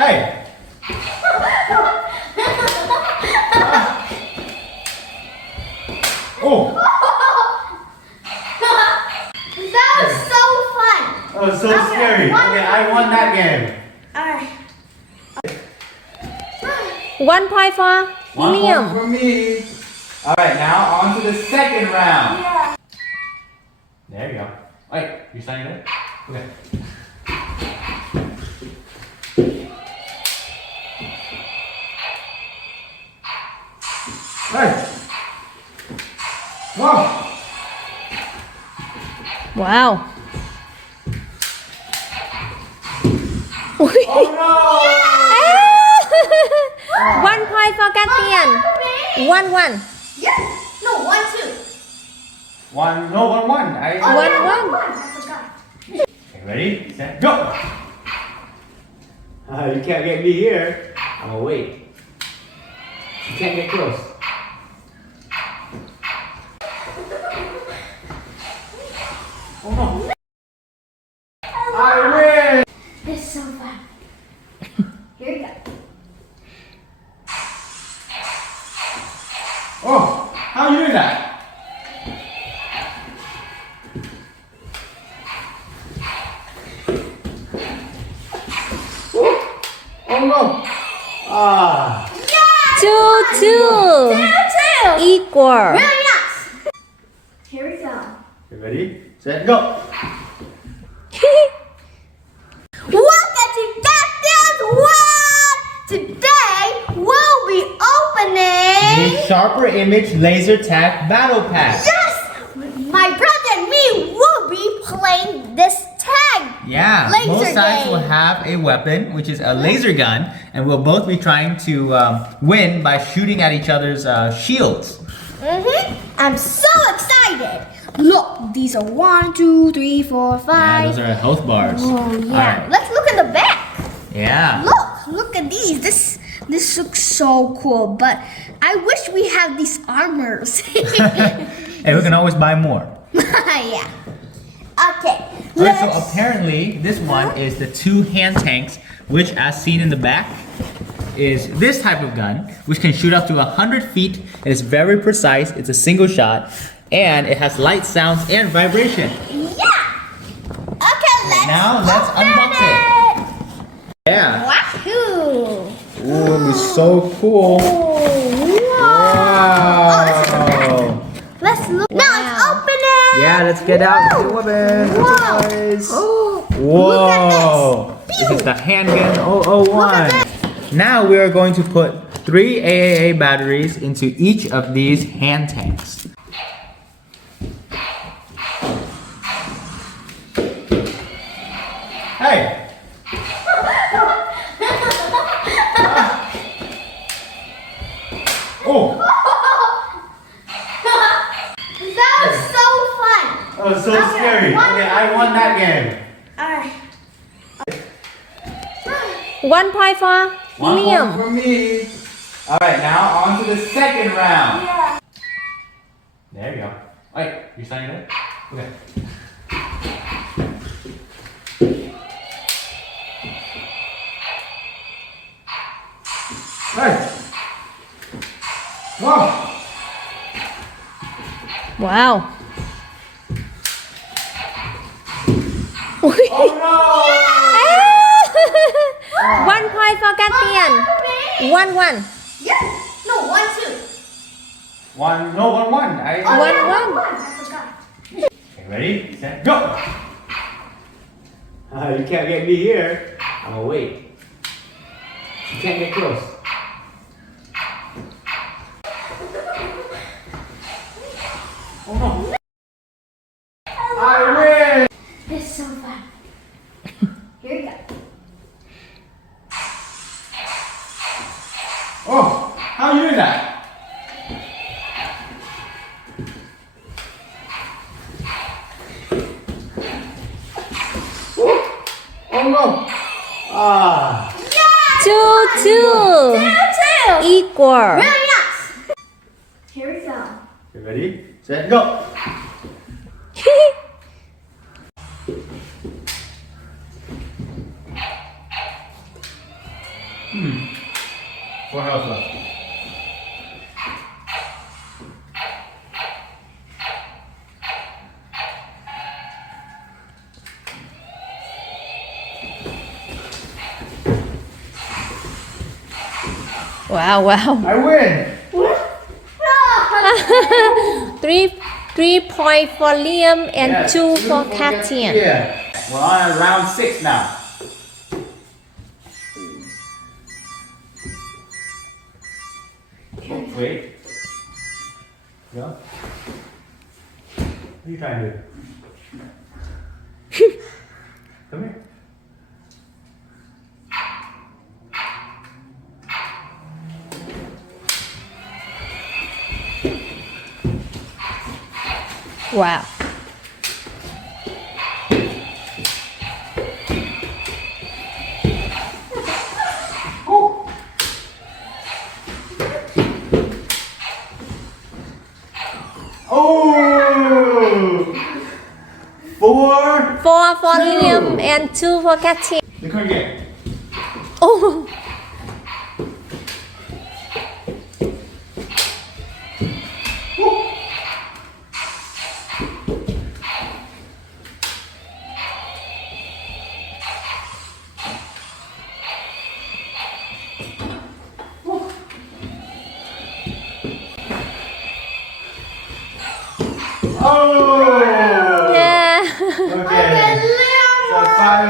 Hey! Oh! That was so fun. That was so scary. Okay, I won that game. Alright. 1 point for One point Liem. for me. Alright, now on to the second round. Yeah. There you go. Wait, you signing it? Okay. Hey! Whoa! Wow. Oh no! 1 point for Cattien. 1-1. Yes. No, 1-2. One, no, one, one. Oh, yeah, 1-1. 1-1. I forgot. Okay, ready, set, go! You can't get me here. I'm gonna wait. You can't get close. Oh no! I win! This is so fun. Here we go. Oh, how are you doing that? Oh no! Ah! 2-2. 2-2. Equal. Yes. Here we go. Okay, ready, set, go! Welcome to Cattien's World! Today we'll be opening. The Sharper Image Laser Tag Battle Pack. Yes! My brother and me will be playing this tag. Yeah, Laser both sides game. will have a weapon, which is a laser gun, and we'll both be trying to win by shooting at each other's shields. I'm so excited. Look, these are 1, 2, 3, 4, 5. Yeah, those are health bars. Oh yeah. Alright. Let's look at the back. Yeah. Look at these. This looks so cool, but I wish we have these armors. Hey, we can always buy more. Yeah. Okay. Alright, so apparently this one is the 2 hand tanks, which as seen in the back is this type of gun, which can shoot up to 100 feet. It is very precise. It's a single shot, and it has light, sounds, and vibration. Yeah. Okay, let's unbox it. Yeah. Wahoo! Ooh, it'll be so cool. Wow. Let's look. Now let's open it. Yeah, let's get out the weapon. Whoa. Boys. Oh, Whoa. look at this. This is the handgun 001. Now we are going to put 3 AAA batteries into each of these hand tanks. Hey! Oh! That was so fun. That was so Okay, scary. one- Okay, I won that game. Alright. 1 point for One point Liem. for me. Alright, now on to the second round. Yeah. There you go. Wait, you signing it? Okay. Hey! Whoa! Wow. Oh no! 1 point for Cattien. 1-1. Yes. No, 1-2. One, no, one, one. Oh, I 1-1. yeah, 1-1. I forgot. Okay, ready, set, go! You can't get me here. I'm gonna wait. You can't get close. Oh no! I win! This is so fun. Here we go. Oh, how are you doing that? Oh no! Ah! 2-2. 2-2. Equal. Really nice. Here we go. Okay, ready, set, go! 4 health left. Wow, wow. I win! 3 point for Liam and Yeah, 2 for Cattien. Cattien. Yeah. We're on round 6 now. Oh, wait. No? What are you trying to do? Come here. Wow. Oh! 4. 4 for Liam and 2 for Cattien. Look again. Oh. Oh! Yeah. Okay. So 5